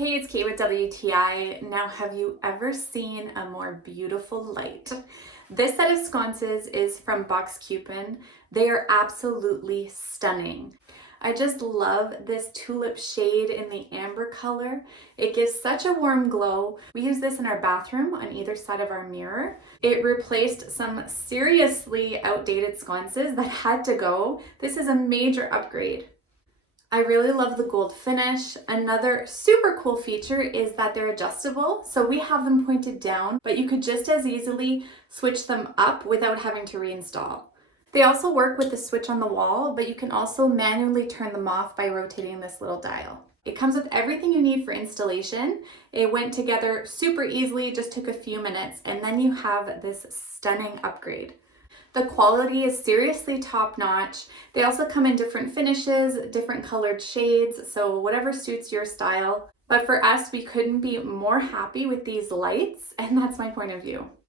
Hey, it's Kate with WTI. Now, have you ever seen a more beautiful light? This set of sconces is from BOXCUPIN. They are absolutely stunning. I just love this tulip shade in the amber color. It gives such a warm glow. We use this in our bathroom on either side of our mirror. It replaced some seriously outdated sconces that had to go. This is a major upgrade. I really love the gold finish. Another super cool feature is that they're adjustable. So we have them pointed down, but you could just as easily switch them up without having to reinstall. They also work with the switch on the wall, but you can also manually turn them off by rotating this little dial. It comes with everything you need for installation. It went together super easily, just took a few minutes, and then you have this stunning upgrade. The quality is seriously top notch. They also come in different finishes, different colored shades, so whatever suits your style. But for us, we couldn't be more happy with these lights, and that's my point of view.